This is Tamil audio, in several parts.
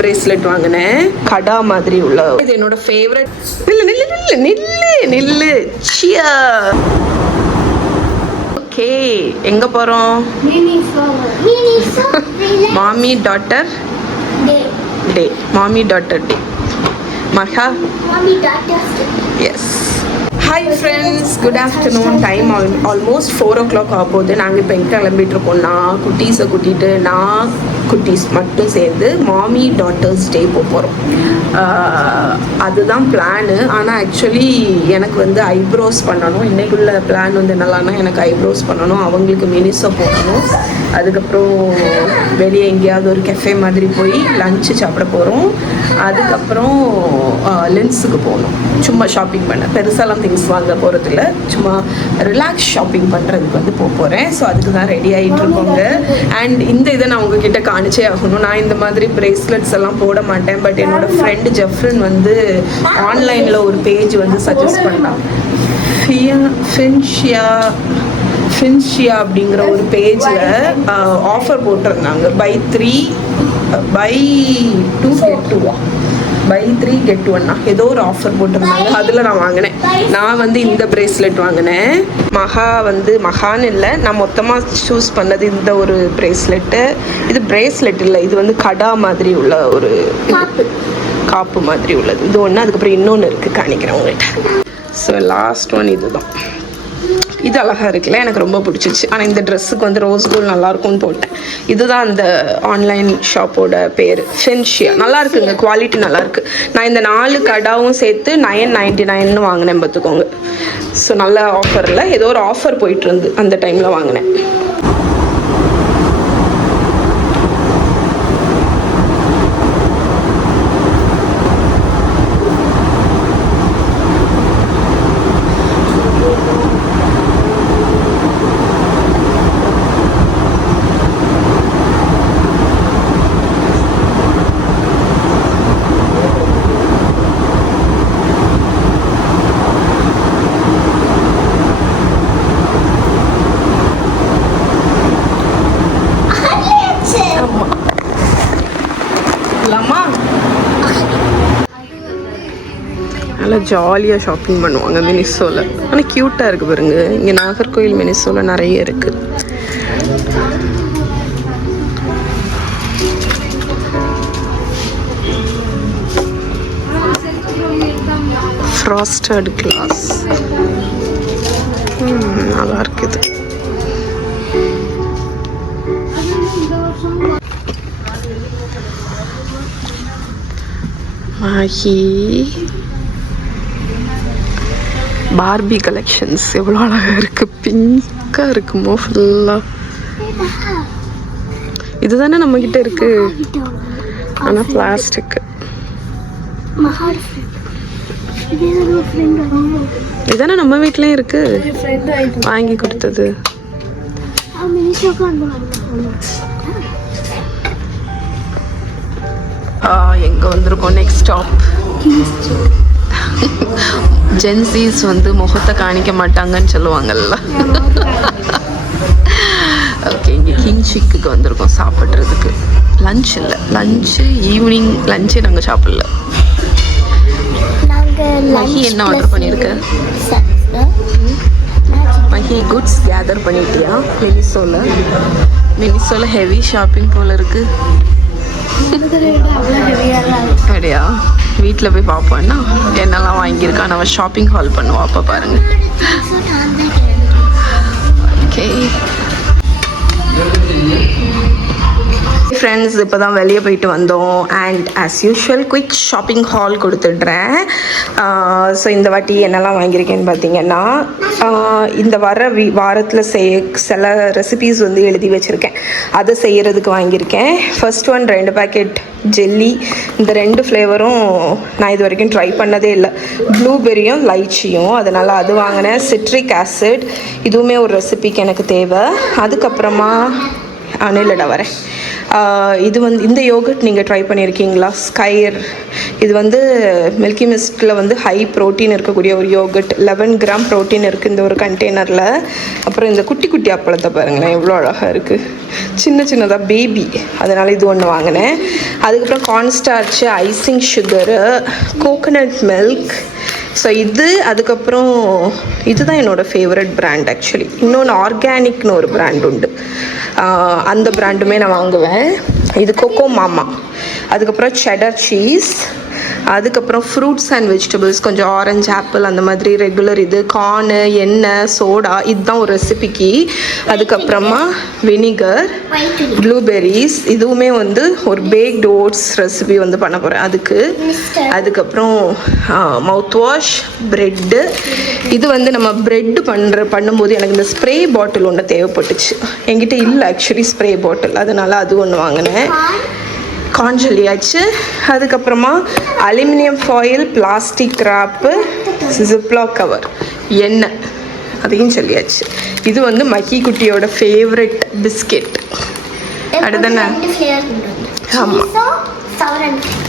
பிரேஸ்லெட் வாங்கினேன். கடா மாதிரி உள்ள இது என்னோட ஃபேவரட். நில்லு ஓகே, எங்க போறோம்? மாமி டாட்டர் டே. மாமி டாட்டர் டே. மகா எஸ். Hi friends, good afternoon. Time almost 4 o'clock ஆக போகுது. நாங்கள் இப்போ எங்கே கிளம்பிட்டு இருக்கோம்னா, குட்டீஸை கூட்டிகிட்டு நான் குட்டீஸ் மட்டும் சேர்ந்து மாமி டாட்டர்ஸ் டே போகிறோம். அதுதான் பிளானு. ஆனால் ஆக்சுவலி எனக்கு வந்து ஐப்ரோஸ் பண்ணணும். இன்றைக்குள்ள பிளான் வந்து என்னெல்லாம்னா, எனக்கு ஐப்ரோஸ் பண்ணணும், அவங்களுக்கு மினிஸை போடணும், அதுக்கப்புறம் வெளியே எங்கேயாவது ஒரு கெஃபே மாதிரி போய் லஞ்சு சாப்பிட போகிறோம், அதுக்கப்புறம் லென்ஸுக்கு போகணும். சும்மா ஷாப்பிங் பண்ண, பெருசாலாம் திங்ஸ் வாங்க போகிறதில்ல, சும்மா ரிலாக்ஸ் ஷாப்பிங் பண்ணுறதுக்கு வந்து போகிறேன். ஸோ அதுக்கு தான் ரெடி ஆகிட்டு இருக்கோங்க. அண்ட் இந்த இதை நான் உங்ககிட்ட காணிச்சே ஆகணும். நான் இந்த மாதிரி பிரேஸ்லெட்ஸ் எல்லாம் போட மாட்டேன். பட் என்னோடய ஃப்ரெண்டு ஜெஃப்ரின் வந்து ஆன்லைனில் ஒரு பேஜ் வந்து சஜஸ்ட் பண்ணான். ஃபின்ஷியா அப்படிங்கிற ஒரு பேஜில் ஆஃபர் போட்டிருந்தாங்க. பை 3 get 1 ஏதோ ஒரு ஆஃபர் போட்டிருந்தாங்க. அதில் நான் வாங்கினேன். நான் வந்து இந்த பிரேஸ்லெட் வாங்கினேன். மகான்னு இல்லை, நான் மொத்தமாக சூஸ் பண்ணது இந்த ஒரு பிரேஸ்லெட்டு. இது பிரேஸ்லெட் இல்லை, இது வந்து கடா மாதிரி உள்ள ஒரு காப்பு மாதிரி உள்ளது. இது ஒன்று, அதுக்கப்புறம் இன்னொன்று இருக்குது, காணிக்கிறேன் உங்கள்கிட்ட. ஸோ லாஸ்ட் ஒன் இதுதான். இது அழகாக இருக்குல்ல, எனக்கு ரொம்ப பிடிச்சிச்சு. ஆனால் இந்த ட்ரெஸ்ஸுக்கு வந்து ரோஸ் கோல்ட் நல்லாயிருக்கும்னு போட்டேன். இதுதான் அந்த ஆன்லைன் ஷாப்போட பேர், ஃபின்ஷியா. நல்லா இருக்குங்க, குவாலிட்டி நல்லாயிருக்கு. நான் இந்த 4 கடாவும் சேர்த்து 9.99 வாங்கினேன் பார்த்துக்கோங்க. ஸோ நல்ல ஆஃபரில், ஏதோ ஒரு ஆஃபர் போயிட்டு இருந்து அந்த டைமில் வாங்கினேன். நல்லா ஜாலியாக ஷாப்பிங் பண்ணுவாங்க மினிசோவில். ஆனால் க்யூட்டாக இருக்குது பாருங்க. இங்கே நாகர்கோவில் மினிசோவில் நிறைய இருக்குது. ஃப்ராஸ்டட் கிளாஸ் நல்லா இருக்குது. மாஹி பார்பி கலெக்ஷன்ஸ் எவ்வளோ அழகாக இருக்குது. பிங்காக இருக்குமோ ஃபுல்லாக. இதுதானே நம்மக்கிட்ட இருக்குது, ஆனால் பிளாஸ்டிக்கு. இதுதானே நம்ம வீட்லேயும் இருக்குது, வாங்கி கொடுத்தது. எங்கே வந்திருக்கோம்? Next stop. ஜென்சிஸ் வந்து முகத்தை காணிக்க மாட்டாங்கன்னு சொல்லுவாங்கல்ல. ஓகே, இங்கே கிங்சிக்கு வந்திருக்கோம் சாப்பிட்றதுக்கு. லஞ்ச் இல்லை, லஞ்சு ஈவினிங் லஞ்சே நாங்கள் சாப்பிடல. மஹி என்ன ஆர்டர் பண்ணியிருக்க? மஹி குட்ஸ் கேதர் பண்ணிட்டியா? மினிசோவில் ஹெவி ஷாப்பிங் போல் இருக்குது. அப்படியா? வீட்டில் போய் பார்ப்போம்னா என்னெல்லாம் வாங்கியிருக்கா. நம்ம ஷாப்பிங் ஹால் பண்ணுவோம், அப்போ பாருங்கள். ஓகே ஃப்ரெண்ட்ஸ், இப்போ தான் வெளியே போயிட்டு வந்தோம். And as usual quick shopping hall கொடுத்துட்றேன். ஸோ இந்த வாட்டி என்னெல்லாம் வாங்கியிருக்கேன்னு பார்த்தீங்கன்னா, இந்த வாரத்தில் சில ரெசிபீஸ் வந்து எழுதி வச்சுருக்கேன், அதை செய்கிறதுக்கு வாங்கியிருக்கேன். First one 2 packet jelly. இந்த 2 ஃப்ளேவரும் நான் இது வரைக்கும் ட்ரை பண்ணதே இல்லை, ப்ளூபெரியும் லைச்சியும். அதனால் அது வாங்கினேன். சிட்ரிக் ஆசிட், இதுவுமே ஒரு ரெசிபிக்கு எனக்கு தேவை. அதுக்கப்புறமா இல்லைடா வரேன். இது வந்து இந்த யோகட் நீங்கள் ட்ரை பண்ணியிருக்கீங்களா? ஸ்கைர். இது வந்து மில்கி மிஸ்ட்டில் வந்து ஹை ப்ரோட்டீன் இருக்கக்கூடிய ஒரு யோகட். 11 கிராம் ப்ரோட்டீன் இருக்குது இந்த ஒரு கண்டெய்னரில். அப்புறம் இந்த குட்டி குட்டி அப்பளத்தை பாருங்களேன் எவ்வளோ அழகாக இருக்குது, சின்ன சின்னதாக பேபி. அதனால் இது ஒன்று வாங்கினேன். அதுக்கப்புறம் cornstarch, icing sugar, coconut milk. So இது அதுக்கப்புறம் இதுதான் என்னோடய ஃபேவரட் பிராண்ட் ஆக்சுவலி. இன்னொன்று ஆர்கானிக்னு ஒரு பிராண்ட் உண்டு, அந்த பிராண்டுமே நான் வாங்குவேன். இது கோகோ மாமா. அதுக்கப்புறம் செடர் சீஸ். அதுக்கப்புறம் ஃப்ரூட்ஸ் அண்ட் வெஜிடபிள்ஸ், கொஞ்சம் ஆரஞ்சு, ஆப்பிள் அந்த மாதிரி ரெகுலர். இது கார்னு, எண்ணெய், சோடா, இதுதான் ஒரு ரெசிபிக்கு. அதுக்கப்புறமா வினிகர், ப்ளூபெர்ரிஸ். இதுவுமே வந்து ஒரு பேக்டு ஓட்ஸ் ரெசிபி வந்து பண்ண போகிறேன் அதுக்கு. அதுக்கப்புறம் மவுத் வாஷ், ப்ரெட்டு. இது வந்து நம்ம ப்ரெட்டு பண்ணும்போது எனக்கு இந்த ஸ்ப்ரே பாட்டில் ஒன்று தேவைப்பட்டுச்சு. என்கிட்ட இல்லை ஆக்சுவலி ஸ்ப்ரே பாட்டில், அதனால் அது ஒன்று வாங்கினேன். கார்ன் சொல்லியாச்சு. அதுக்கப்புறமா aluminium foil, plastic wrap, Ziploc cover, எண்ணெய், அதையும் சொல்லியாச்சு. இது வந்து மக்கி குட்டியோட ஃபேவரெட் பிஸ்கெட். அடுத்தானே? ஆமாம்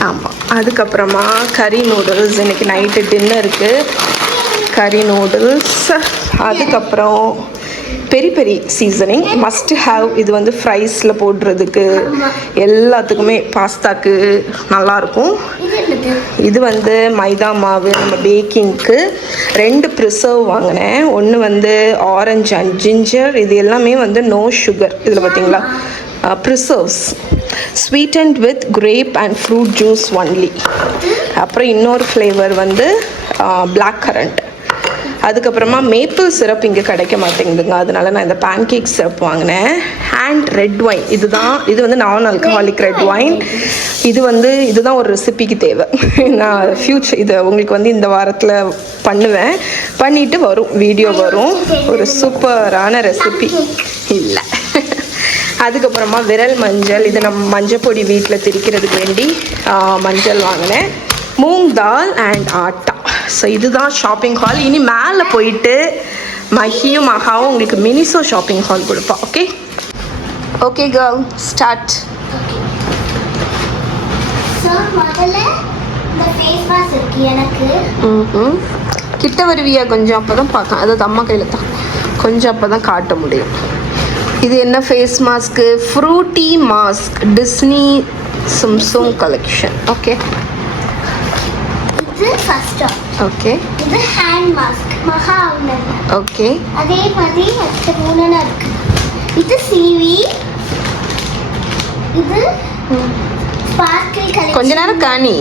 ஆமாம். அதுக்கப்புறமா கறி நூடுல்ஸ். இன்றைக்கி நைட்டு டின்னருக்கு கறி நூடுல்ஸ். அதுக்கப்புறம் பெரி பெரி சீசனிங் மஸ்ட் ஹாவ். இது வந்து ஃப்ரைஸில் போடுறதுக்கு எல்லாத்துக்குமே, பாஸ்தாக்கு நல்லாயிருக்கும். இது வந்து மைதா மாவு நம்ம பேக்கிங்க்கு. 2 ப்ரிசர்வ் வாங்கினேன். ஒன்று வந்து ஆரஞ்சு அண்ட் ஜிஞ்சர். இது எல்லாமே வந்து நோ சுகர். இதில் பார்த்தீங்களா preserves, sweetened with grape and fruit juice only. அப்புறம் இன்னொரு ஃப்ளேவர் வந்து பிளாக் கரண்ட். அதுக்கப்புறமா மேப்பிள் சிரப் இங்கே கிடைக்க மாட்டேங்குதுங்க, அதனால நான் இந்த பேன்கேக் சிரப் வாங்கினேன். And red wine. இது வந்து நான் ஆல்கஹாலிக் ரெட் ஒயின். இதுதான் ஒரு ரெசிபிக்கு தேவை. நான் இதை உங்களுக்கு வந்து இந்த வாரத்தில் பண்ணுவேன். பண்ணிவிட்டு வரும் வீடியோ வரும், ஒரு சூப்பரான ரெசிபி. இல்லை அதுக்கப்புறமா விரல் மஞ்சள். இது நம்ம மஞ்சள் பொடி வீட்டில் திரிக்கிறதுக்கு வேண்டி மஞ்சள் வாங்கினேன். மூங் தால் அண்ட் ஆட்டா. ஸோ இதுதான் ஷாப்பிங் ஹால். இனி மேலே போயிட்டு மஹியும் மகாவும் உங்களுக்கு மினிசோ ஷாப்பிங் ஹால் கொடுப்பா. Okay okay girl, start. கிட்ட வருவியா கொஞ்சம்? அப்போ தான் பார்க்கலாம். அதாவது அம்மா கையில் தான் கொஞ்சம், அப்போ தான் காட்ட முடியும். இது என்ன face mask? Fruity mask, Disney Tsum Tsum collection. Okay first okay. இது ஹேண்ட் மாஸ்க் மகா ஆவுனது. ஓகே. அதே மாதிரி அடுத்த மூணுனா இருக்கு. இது சிவி. இது ஸ்பார்க்கிள் கலெக்ஷன். கொஞ்ச நேரம் காணி.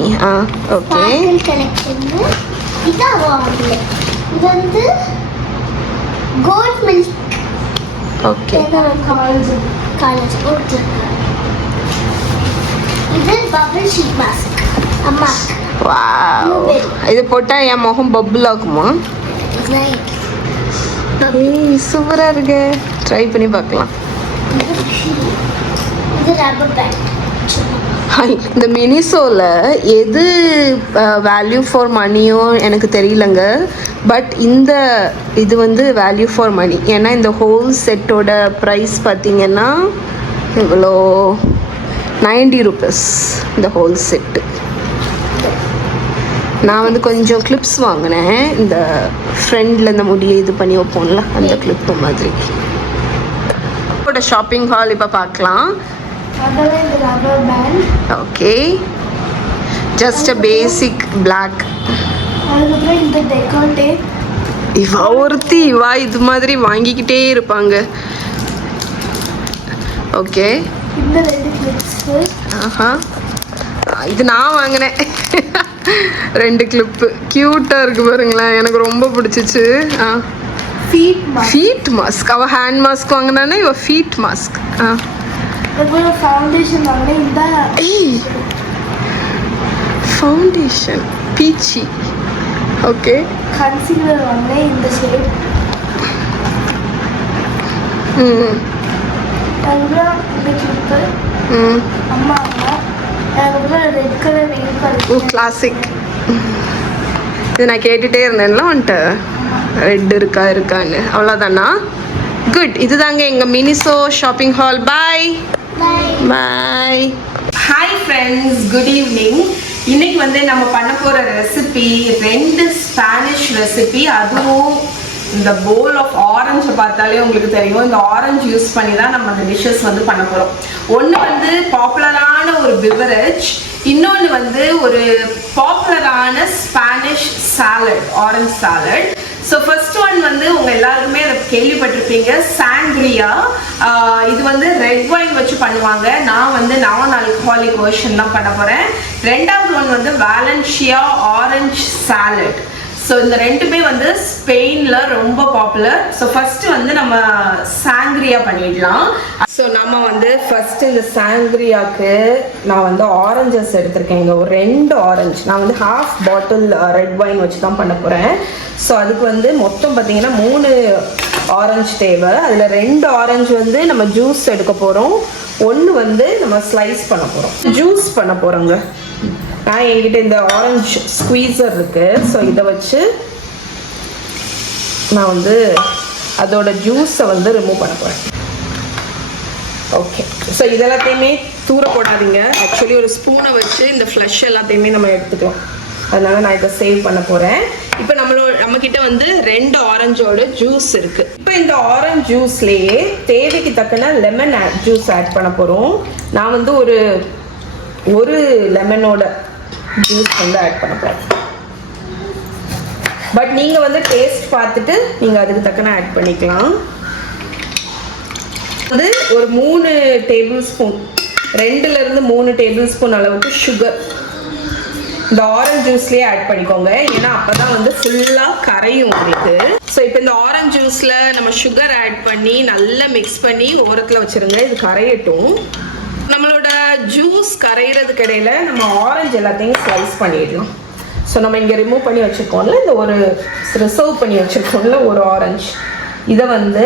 ஓகே. Sparkle collection. இது அவார்ட்ல. இது வந்து cold milk. Okay. College okay. இது பபிள் ஷீட் மாஸ்க் அம்மா. வாவ், இது போட்டால் என் முகம் பபுள் ஆகுமா? சூப்பராக இருக்கு, ட்ரை பண்ணி பார்க்கலாம். இந்த மினிசோவில் எது வேல்யூ ஃபார் மணியோ எனக்கு தெரியலங்க. பட் இது வந்து வேல்யூ ஃபார் மணி. ஏன்னா இந்த ஹோல் செட்டோட ப்ரைஸ் பார்த்தீங்கன்னா இவ்வளோ 90 rupees இந்த ஹோல் செட்டு. நான் வந்து கொஞ்சம் கிளிப்ஸ் வாங்கினேன், இந்த ஃப்ரெண்டில் இந்த முடியை இது பண்ணி வைப்போம்ல அந்த கிளிப்பு மாதிரி. ஷாப்பிங் ஹால் இப்போ பார்க்கலாம். Okay, just a basic black. இவா ஒருத்தி இவா இது மாதிரி வாங்கிக்கிட்டே இருப்பாங்க. ஓகே, ஆஹா, இது நான் வாங்கினேன். 2 கிளிப்பு க்யூட்டாக இருக்குது பாருங்களேன், எனக்கு ரொம்ப பிடிச்சிச்சு. Feet mask. அவள் ஹேண்ட் மாஸ்க் வாங்கினானே, இவள் feet mask. Foundation peachy. Okay, concealer வாங்கினேன் இந்த ஷேட். இந்த கிளிப்பு அம்மா கிளாசிக். இது நான் கேட்டுகிட்டே இருந்தேன்ல வந்துட்டு, ரெட் இருக்கான்னு. அவ்வளோதானா? குட். இதுதாங்க எங்கள் Miniso shopping hall. Bye. Bye. Hi friends, good evening. இன்னைக்கு வந்து நம்ம பண்ண போகிற ரெசிபி 2 ஸ்பானிஷ் ரெசிபி. அதுவும் இந்த போல் ஆஃப் ஆரஞ்சை பார்த்தாலே உங்களுக்கு தெரியும், இந்த ஆரஞ்சு யூஸ் பண்ணி தான் நம்ம அந்த டிஷ்ஷஸ் வந்து பண்ண போகிறோம். ஒன்று வந்து பாப்புலரான ஒரு பிவரேஜ், இன்னொன்று வந்து ஒரு பாப்புலரான Spanish salad, orange salad. So first one வந்து உங்கள் எல்லாருக்குமே அதை கேள்விப்பட்டிருப்பீங்க, சாங்க்ரியா. இது வந்து ரெட் வைன் வச்சு பண்ணுவாங்க. நான் வந்து நான் ஆல்கஹாலிக் வெர்ஷன் தான் பண்ண போகிறேன். ரெண்டாவது ஒன் வந்து வாலன்சியா ஆரஞ்ச் சாலட். ஸோ இந்த ரெண்டுமே வந்து ஸ்பெயினில் ரொம்ப பாப்புலர். ஸோ ஃபர்ஸ்ட் வந்து நம்ம சாங்க்ரியா பண்ணிடலாம். ஸோ நம்ம வந்து ஃபர்ஸ்ட் இந்த சாங்க்ரியாவுக்கு நான் வந்து ஆரஞ்சஸ் எடுத்திருக்கேன். இங்கே ஒரு 2 ஆரஞ்சு, நான் வந்து ½ பாட்டில் ரெட் வைன் வச்சு தான் பண்ண போகிறேன். ஸோ அதுக்கு வந்து மொத்தம் பார்த்தீங்கன்னா 3 ஆரஞ்சு தேவை. அதில் 2 ஆரஞ்சு வந்து நம்ம ஜூஸ் எடுக்க போகிறோம், 1 வந்து நம்ம ஸ்லைஸ் பண்ண போகிறோம், ஜூஸ் பண்ண போகிறோங்க. நான் என்கிட்ட இந்த ஆரஞ்சு ஸ்குவீசர் இருக்கு. ஸோ இதை வச்சு நான் வந்து அதோட ஜூஸை வந்து ரிமூவ் பண்ண போகிறேன். ஓகே, ஸோ இதெல்லாத்தையுமே தூர போடாதீங்க. ஆக்சுவலி ஒரு ஸ்பூனை வச்சு இந்த ஃப்ளஷ் எல்லாத்தையுமே நம்ம எடுத்துக்கலாம். அதனால நான் இதை சேவ் பண்ண போகிறேன். இப்போ நம்மக்கிட்ட வந்து 2 ஆரஞ்சோட ஜூஸ் இருக்கு. இப்போ இந்த ஆரஞ்சு ஜூஸ்லேயே தேவைக்கு தக்கன லெமன் ஜூஸ் ஆட் பண்ண போகிறோம். நான் வந்து ஒரு லெமனோட ஜூஸ் வந்து ஆட் பண்ண போகிறேன். பட் நீங்கள் வந்து டேஸ்ட் பார்த்துட்டு நீங்கள் அதுக்கு தக்கன ஆட் பண்ணிக்கலாம். வந்து ஒரு 3 டேபிள் ஸ்பூன், 2லேருந்து 3 டேபிள் ஸ்பூன் அளவுக்கு சுகர் இந்த ஆரஞ்சு ஜூஸ்லேயே ஆட் பண்ணிக்கோங்க. ஏன்னா அப்போ தான் வந்து ஃபுல்லாக கரையும் உங்களுக்கு. ஸோ இப்போ இந்த ஆரஞ்சு ஜூஸில் நம்ம சுகர் ஆட் பண்ணி நல்லா மிக்ஸ் பண்ணி ஓரத்தில் வச்சுருங்க. இது கரையட்டும். நம்மளோட ஜூஸ் கரைகிறதுக்கு இடையில நம்ம ஆரஞ்சு எல்லாத்தையும் ஸ்லைஸ் பண்ணிடலாம். ஸோ நம்ம இங்கே ரிமூவ் பண்ணி வச்சுருக்கோம்ல, இந்த ஒரு ரிசர்வ் பண்ணி வச்சுருக்கோம்ல ஒரு ஆரஞ்சு, இதை வந்து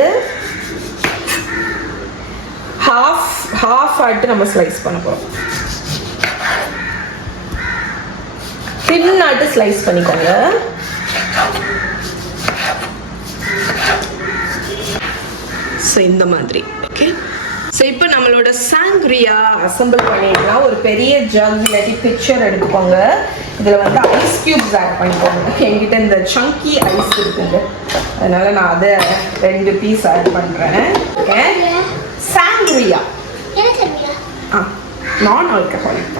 ஹாஃப் ஆட்டு நம்ம ஸ்லைஸ் பண்ண போகிறோம். தின்னாட்டு ஸ்லைஸ் பண்ணிக்கோங்க. ஸோ இந்த மாதிரி. ஓகே, ஸோ இப்போ நம்மளோட சாங்க்ரியா அசம்பிள் பண்ணிடலாம். ஒரு பெரிய ஜக் இல்லாட்டி பிக்சர் எடுத்துக்கோங்க. இதில் வந்து ஐஸ் க்யூப்ஸ் ஆட் பண்ணிக்கோங்க. என்கிட்ட இந்த சங்கி ஐஸ் இருக்குங்க, அதனால நான் அதை 2 பீஸ் ஆட் பண்ணுறேன். ஓகே, சாங்க்ரியா நான் ஆல்கஹாலிக்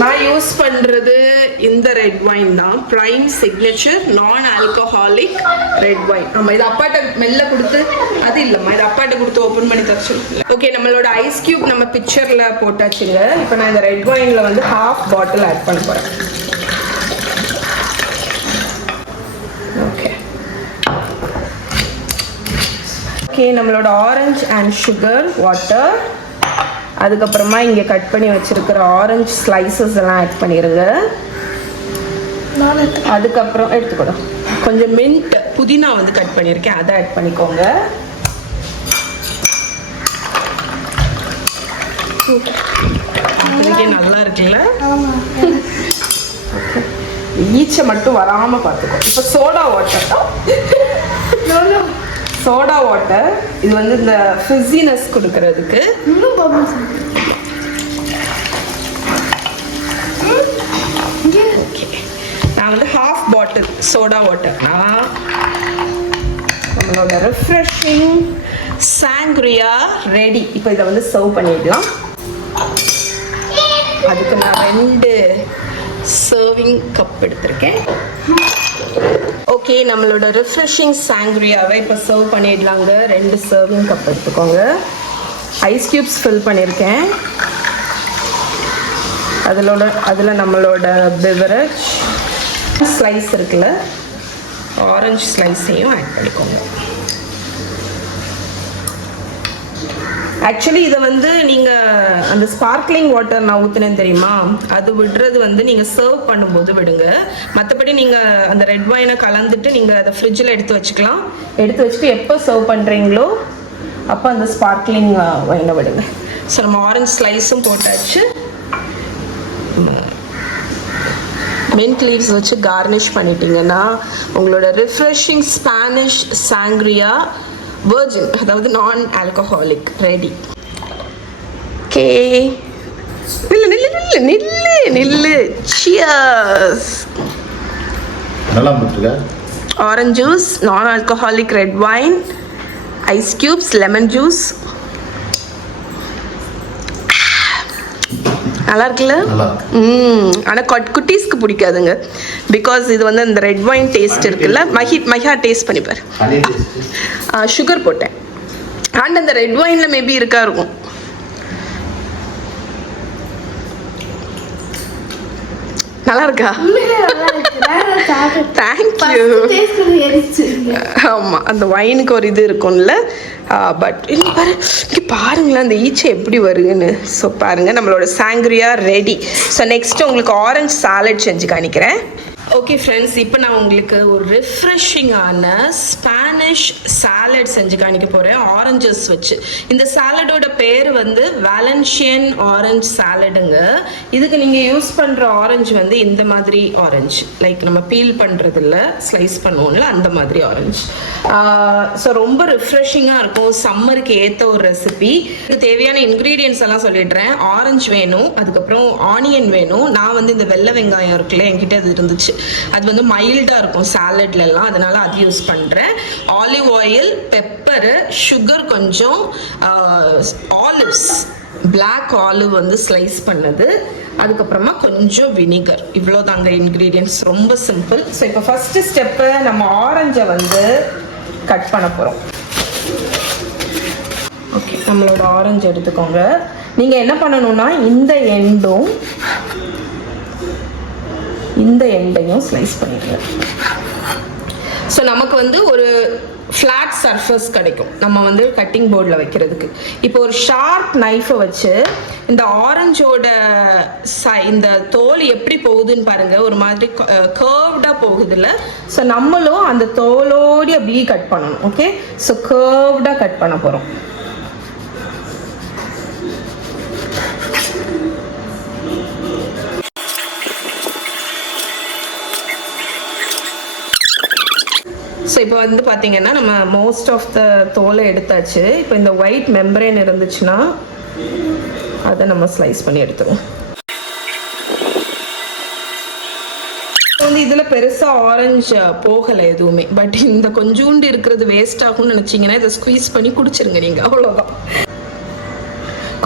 நான் யூஸ் பண்ணுறது இந்த ரெட் வைன் தான், பிரைம் சிக்னேச்சர் நான் ஆல்கஹாலிக் ரெட் வைன். நம்ம இது அப்பாட்ட மெல்ல கொடுத்து, அது இல்லைம்மா, இது அப்பாட்ட கொடுத்து ஓப்பன் பண்ணி தரச்சிடும். ஓகே, நம்மளோட ஐஸ் கியூப் நம்ம பிக்சரில் போட்டாச்சுங்க. இப்போ நான் இந்த ரெட் வைனில் வந்து ½ பாட்டில் ஆட் பண்ண போகிறேன். ஓகே ஓகே, நம்மளோட ஆரஞ்சு அண்ட் சுகர் வாட்டர், அதுக்கப்புறமா இங்கே கட் பண்ணி வச்சிருக்கிற ஆரஞ்சு ஸ்லைசஸ் எல்லாம் ஆட் பண்ணிடுங்க. அதுக்கப்புறம் எடுத்துக்கணும் கொஞ்சம் மின்ட், புதினா வந்து கட் பண்ணியிருக்கேன், அதை ஆட் பண்ணிக்கோங்க. நல்லா இருக்குல்ல? ஈச்சை மட்டும் வராமல் பார்த்துக்கோ. இப்போ சோடா வாட்டர், இது வந்து இந்த ஃபிஸினஸ் கொடுக்கறதுக்கு. ஓகே, நான் வந்து ½ பாட்டில் சோடா வாட்டர், நம்மளோட ரிஃப்ரெஷிங் சாங்க்ரியா ரெடி. இப்போ இதை வந்து சர்வ் பண்ணிடலாம். அதுக்கு நான் 2 சர்விங் கப் எடுத்திருக்கேன். ஓகே, நம்மளோட ரிஃப்ரெஷிங் சாங்க்ரியாவை இப்போ சர்வ் பண்ணிடலாங்க. 2 சர்விங் கப் எடுத்துக்கோங்க. ஐஸ் க்யூப்ஸ் ஃபில் பண்ணியிருக்கேன். அதில் நம்மளோட பெவரேஜ் ஸ்லைஸ் இருக்குல்ல, ஆரஞ்சு ஸ்லைஸையும் ஆட் பண்ணிக்கோங்க. ஆக்சுவலி இதை வந்து நீங்கள் அந்த ஸ்பார்க்லிங் வாட்டர் நான் ஊற்றுனேன் தெரியுமா, அது விடுறது வந்து நீங்கள் சர்வ் பண்ணும்போது விடுங்க. மற்றபடி நீங்கள் அந்த ரெட் வைனை கலந்துட்டு நீங்கள் அதை ஃப்ரிட்ஜில் எடுத்து வச்சுக்கலாம். எடுத்து வச்சுட்டு எப்போ சர்வ் பண்ணுறீங்களோ அப்போ அந்த ஸ்பார்க்லிங் வைனை விடுங்க. ஸோ நம்ம ஆரஞ்சு ஸ்லைஸும் போட்டாச்சு. மின்ட் லீவ்ஸ் வச்சு கார்னிஷ் பண்ணிட்டீங்கன்னா உங்களோட ரிஃப்ரெஷிங் ஸ்பானிஷ் சாங்க்ரியா வெர்ஜின், அதாவது நான் ஆல்கஹாலிக் ரெடி. ஓகே, நில்லு நில்லு நில்லு நில்லு நில்லு. சியர்ஸ். நல்லா முட்டுங்க. Orange juice, non alcoholic red wine, ice cubes, lemon juice. நல்லா இருக்குல்ல? ஆனால் குட்டீஸ்க்கு பிடிக்காதுங்க. பிகாஸ் இது வந்து அந்த ரெட் வைன் டேஸ்ட் இருக்குல்ல. மஹா டேஸ்ட் பண்ணிப்பார். சுகர் போட்டேன். அண்ட் அந்த ரெட் வைனில் மேபி இருக்கா இருக்கும். நல்லா இருக்கா? தேங்க்யூ. ஆமாம், அந்த வைனுக்கு ஒரு இது இருக்கும்ல. பட் இன்னும் பாரு, இங்கே பாருங்களேன் அந்த ஈச்சை எப்படி வருதுன்னு. ஸோ பாருங்கள், நம்மளோட சாங்கிரியா ரெடி. ஸோ நெக்ஸ்ட்டு உங்களுக்கு ஆரஞ்சு சாலட் செஞ்சு காணிக்கிறேன். ஓகே ஃப்ரெண்ட்ஸ், இப்போ நான் உங்களுக்கு ஒரு ரிஃப்ரெஷிங்கான ஸ்பானிஷ் சாலட் செஞ்சு காணிக்க போகிறேன் ஆரஞ்சஸ் வச்சு. இந்த சாலடோட பேர் வந்து வேலன்ஷியன் ஆரஞ்சு சாலடுங்க. இதுக்கு நீங்கள் யூஸ் பண்ணுற ஆரஞ்சு வந்து இந்த மாதிரி ஆரஞ்சு, லைக் நம்ம பீல் பண்ணுறதில்ல, ஸ்லைஸ் பண்ணுவோம்ல அந்த மாதிரி ஆரஞ்சு. ஸோ ரொம்ப ரிஃப்ரெஷிங்காக இருக்கும். சம்மருக்கு ஏற்ற ஒரு ரெசிபி. இதுக்கு தேவையான இன்க்ரீடியன்ஸ் எல்லாம் சொல்லிடுறேன். ஆரஞ்சு வேணும், அதுக்கப்புறம் ஆனியன் வேணும். நான் வந்து இந்த வெள்ளை வெங்காயம் இருக்குல்ல, என்கிட்ட அது இருந்துச்சு. அது வந்து மைல்டாக இருக்கும் சாலட்லலாம், அதனால அது யூஸ் பண்ணுறேன். ஆலிவ் ஆயில், பெப்பரு, சுகர் கொஞ்சம், ஆலிவ்ஸ், பிளாக் ஆலிவ் வந்து ஸ்லைஸ் பண்ணது, அதுக்கப்புறமா கொஞ்சம் வினிகர். இவ்வளோ தாங்க இன்க்ரீடியன்ஸ், ரொம்ப சிம்பிள். ஸோ இப்போ ஃபஸ்ட்டு ஸ்டெப்பு, நம்ம ஆரஞ்சை வந்து கட் பண்ண போகிறோம். ஓகே, நம்மளோட ஆரஞ்சு எடுத்துக்கோங்க. நீங்கள் என்ன பண்ணணும்னா இந்த எண்டையும் ஸ்லைஸ் பண்ணிடுங்க. ஸோ நமக்கு வந்து ஒரு ஃப்ளாட் சர்ஃபேஸ் கிடைக்கும் நம்ம வந்து கட்டிங் போர்டில் வைக்கிறதுக்கு. இப்போ ஒரு ஷார்ப் நைஃபை வச்சு இந்த ஆரஞ்சோட இந்த தோல் எப்படி போகுதுன்னு பாருங்கள். ஒரு மாதிரி கர்வ்டாக போகுதுல்ல. ஸோ நம்மளும் அந்த தோலோடு அப்படியே கட் பண்ணணும். ஓகே, ஸோ கர்வ்டாக கட் பண்ண போகிறோம். ஸோ இப்போ வந்து பார்த்தீங்கன்னா நம்ம மோஸ்ட் ஆஃப் த தோலை எடுத்தாச்சு. இப்போ இந்த ஒயிட் மெம்பரேன் இருந்துச்சுன்னா அதை நம்ம ஸ்லைஸ் பண்ணி எடுத்துருவோம். வந்து இதில் பெருசாக ஆரஞ்சு போகலை எதுவுமே. பட் இந்த கொஞ்சோண்டு இருக்கிறது வேஸ்ட் ஆகும்னு நினச்சிங்கன்னா இதை ஸ்குவீஸ் பண்ணி குடிச்சிருங்க நீங்கள், அவ்வளோதான்.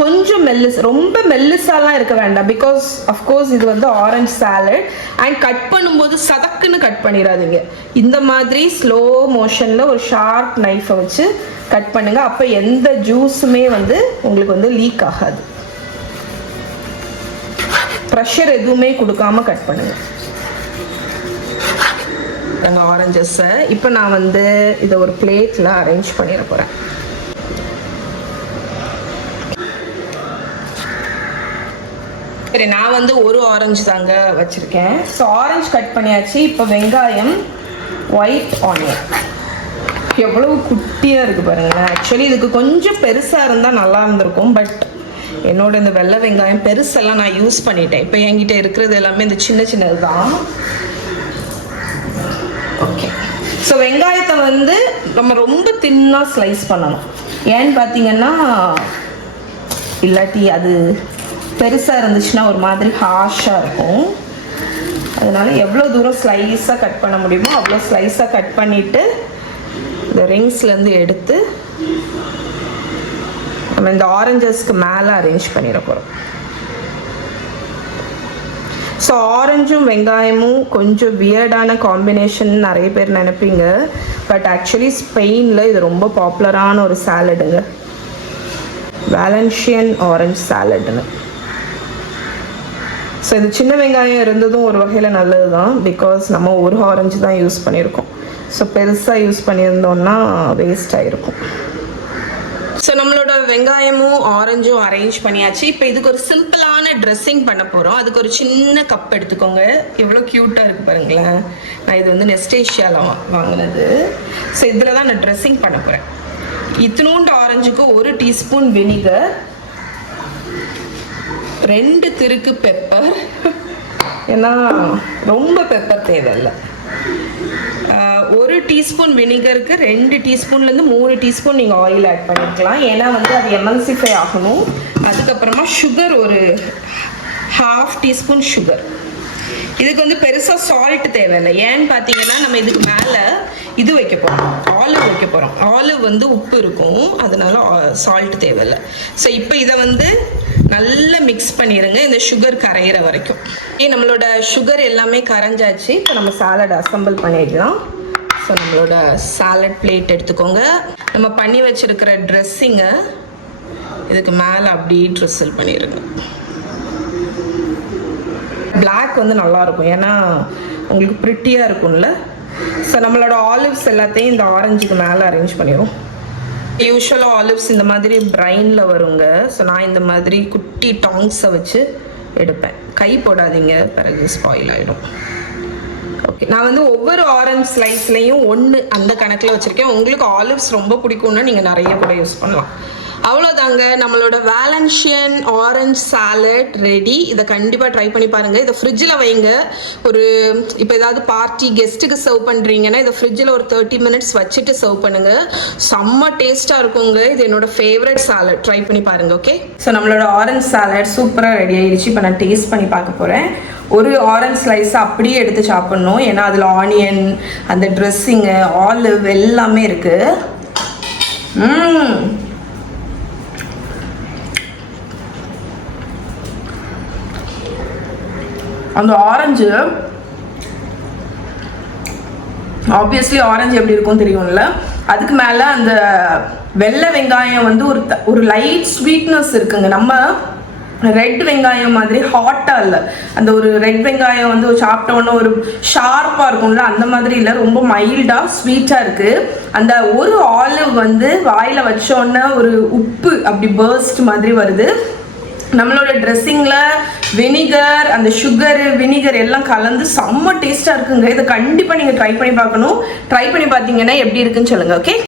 கொஞ்சம் ரொம்ப மெல்லிசாலாம் இருக்க வேண்டாம். பிகாஸ் அஃப்கோர்ஸ் இது வந்து ஆரஞ்சு சாலட். அண்ட் கட் பண்ணும்போது சதக்குன்னு கட் பண்ணிடாதீங்க. இந்த மாதிரி ஸ்லோ மோஷனில் ஒரு ஷார்ப் நைஃபை வச்சு கட் பண்ணுங்க. அப்போ எந்த ஜூஸுமே வந்து உங்களுக்கு வந்து லீக் ஆகாது. ப்ரெஷர் எதுவுமே கொடுக்காம கட் பண்ணுங்க அந்த ஆரஞ்சஸை. இப்போ நான் வந்து இதை ஒரு பிளேட்டில் அரேஞ்ச் பண்ணிட போகிறேன். சரி, நான் வந்து ஒரு ஆரஞ்சு தாங்க வச்சுருக்கேன். ஸோ ஆரஞ்சு கட் பண்ணியாச்சு. இப்போ வெங்காயம், ஒயிட் ஆனியன். எவ்வளவு குட்டியாக இருக்குது பாருங்களேன். ஆக்சுவலி இதுக்கு கொஞ்சம் பெருசாக இருந்தால் நல்லா இருந்திருக்கும். பட் என்னோட இந்த வெள்ளை வெங்காயம் பெருசெல்லாம் நான் யூஸ் பண்ணிட்டேன். இப்போ என்கிட்ட இருக்கிறது எல்லாமே இந்த சின்ன சின்னது தான். ஓகே, ஸோ வெங்காயத்தை வந்து நம்ம ரொம்ப தின்னாக ஸ்லைஸ் பண்ணணும். ஏன்னு பார்த்தீங்கன்னா இல்லாட்டி அது பெருசாக இருந்துச்சுன்னா ஒரு மாதிரி ஹார்ஷாக இருக்கும். அதனால எவ்வளோ தூரம் ஸ்லைஸாக கட் பண்ண முடியுமோ அவ்வளோ ஸ்லைஸாக கட் பண்ணிவிட்டு இந்த ரிங்ஸ்லேருந்து எடுத்து நம்ம இந்த ஆரஞ்சஸ்க்கு மேலே அரேஞ்ச் பண்ணிட போகிறோம். ஸோ ஆரஞ்சும் வெங்காயமும் கொஞ்சம் வியர்டான காம்பினேஷன் நிறைய பேர் நினைப்பீங்க. பட் ஆக்சுவலி ஸ்பெயினில் இது ரொம்ப பாப்புலரான ஒரு சாலடுங்க, வேலன்ஷியன் ஆரஞ்சு சாலடுன்னு. ஸோ இது சின்ன வெங்காயம் இருந்ததும் ஒரு வகையில் நல்லது தான். பிகாஸ் நம்ம ஒரு ஆரஞ்சு தான் யூஸ் பண்ணியிருக்கோம். ஸோ பெருசாக யூஸ் பண்ணியிருந்தோம்னா வேஸ்ட் ஆகிருக்கும். ஸோ நம்மளோட வெங்காயமும் ஆரஞ்சும் அரேஞ்ச் பண்ணியாச்சு. இப்போ இதுக்கு ஒரு சிம்பிளான ட்ரெஸ்ஸிங் பண்ண போகிறோம். அதுக்கு ஒரு சின்ன கப் எடுத்துக்கோங்க. எவ்வளோ க்யூட்டாக இருக்குது பாருங்களேன். நான் இது வந்து நெஸ்டேஷியாவில் வாங்கினது. ஸோ இதில் தான் நான் ட்ரெஸ்ஸிங் பண்ண போகிறேன். இத்தினூண்டு ஆரஞ்சுக்கு 1 டீஸ்பூன் வினிகர், 2 திருக்கு பெப்பர், ஏன்னா ரொம்ப பெப்பர் தேவையில்லை, 1 டீஸ்பூன் வினிகருக்கு 2 டீஸ்பூன்லேருந்து 3 டீஸ்பூன் நீங்கள் ஆயில் ஆட் பண்ணிக்கலாம். ஏன்னா வந்து அது எமல்சிஃபை ஆகணும். அதுக்கப்புறமா சுகர் ஒரு 1/2 டீஸ்பூன் சுகர். இதுக்கு வந்து பெருசாக சால்ட் தேவையில்லை. ஏன்னு பார்த்தீங்கன்னா நம்ம இதுக்கு மேலே இது வைக்க போகிறோம், ஆலிவ் வைக்க போகிறோம். ஆலிவ் வந்து உப்பு இருக்கும், அதனால சால்ட் தேவையில்லை. ஸோ இப்போ இதை வந்து நல்லா மிக்ஸ் பண்ணிடுங்க இந்த சுகர் கரையிற வரைக்கும். நம்மளோட சுகர் எல்லாமே கரைஞ்சாச்சு. இப்போ நம்ம சாலட் அசம்பிள் பண்ணிடலாம். ஸோ நம்மளோட சாலட் பிளேட் எடுத்துக்கோங்க. நம்ம பண்ணி வச்சுருக்கிற ட்ரெஸ்ஸிங்கை இதுக்கு மேலே அப்படியே ட்ரெஸ்ஸில் பண்ணிடுங்க. பிளாக் வந்து நல்லாயிருக்கும், ஏன்னா உங்களுக்கு ப்ரிட்டியாக இருக்கும்ல. ஸோ நம்மளோட ஆலிவ்ஸ் எல்லாத்தையும் இந்த ஆரஞ்சுக்கு மேலே அரேஞ்ச் பண்ணிடும். யூஸ்வலாக ஆலிவ்ஸ் இந்த மாதிரி பிரைனில் வருங்க. ஸோ நான் இந்த மாதிரி குட்டி டாங்ஸை வச்சு எடுப்பேன். கை போடாதீங்க, பிறகு ஸ்பாயில் ஆகிடும். ஓகே, நான் வந்து ஒவ்வொரு ஆரஞ்ச் ஸ்லைஸ்லையும் 1 அந்த கணக்கில் வச்சுருக்கேன். உங்களுக்கு ஆலிவ்ஸ் ரொம்ப பிடிக்கும்னா நீங்கள் நிறைய கூட யூஸ் பண்ணலாம். அவ்வளோதாங்க, நம்மளோட வேலன்ஷியன் ஆரஞ்ச் சாலட் ரெடி. இதை கண்டிப்பாக ட்ரை பண்ணி பாருங்கள். இதை ஃப்ரிட்ஜில் வைங்க. ஒரு இப்போ ஏதாவது பார்ட்டி கெஸ்ட்டுக்கு சர்வ் பண்ணுறீங்கன்னா இதை ஃப்ரிட்ஜில் ஒரு 30 மினிட்ஸ் வச்சுட்டு சர்வ் பண்ணுங்கள். செம்ம டேஸ்ட்டாக இருக்குங்க. இது என்னோட ஃபேவரட் சாலட். ட்ரை பண்ணி பாருங்கள். ஓகே, ஸோ நம்மளோட ஆரஞ்ச் சாலட் சூப்பராக ரெடி ஆகிடுச்சு. இப்போ நான் டேஸ்ட் பண்ணி பார்க்க போகிறேன். ஒரு ஆரஞ்ச் ஸ்லைஸை அப்படியே எடுத்து சாப்பிட்ணும், ஏன்னா அதில் ஆனியன், அந்த ட்ரெஸ்ஸிங்கு, ஆலிவ் எல்லாமே இருக்குது. அந்த ஆரஞ்சு ஆப்வியஸ்லி ஆரஞ்சு எப்படி இருக்கும் தெரியும்ல, அதுக்கு மேலே அந்த வெள்ளை வெங்காயம் வந்து ஒரு லைட் ஸ்வீட்னஸ் இருக்குங்க. நம்ம ரெட் வெங்காயம் மாதிரி ஹாட்டாக இல்லை, அந்த ஒரு ரெட் வெங்காயம் வந்து சாப்பிட்டோன்னே ஒரு ஷார்ப்பாக இருக்கும்ல, அந்த மாதிரி இல்லை, ரொம்ப மைல்டாக ஸ்வீட்டாக இருக்குது. அந்த ஒரு ஆலிவ் வந்து வாயில் வச்சோன்னே ஒரு உப்பு அப்படி பர்ஸ்ட் மாதிரி வருது. நம்மளோட ட்ரெஸ்ஸிங்கில் வினிகர், அந்த சுகரு வினிகர் எல்லாம் கலந்து செம்ம டேஸ்ட்டாக இருக்குங்க. இதை கண்டிப்பாக நீங்கள் ட்ரை பண்ணி பார்க்கணும். ட்ரை பண்ணி பார்த்தீங்கன்னா எப்படி இருக்குன்னு சொல்லுங்கள். ஓகே.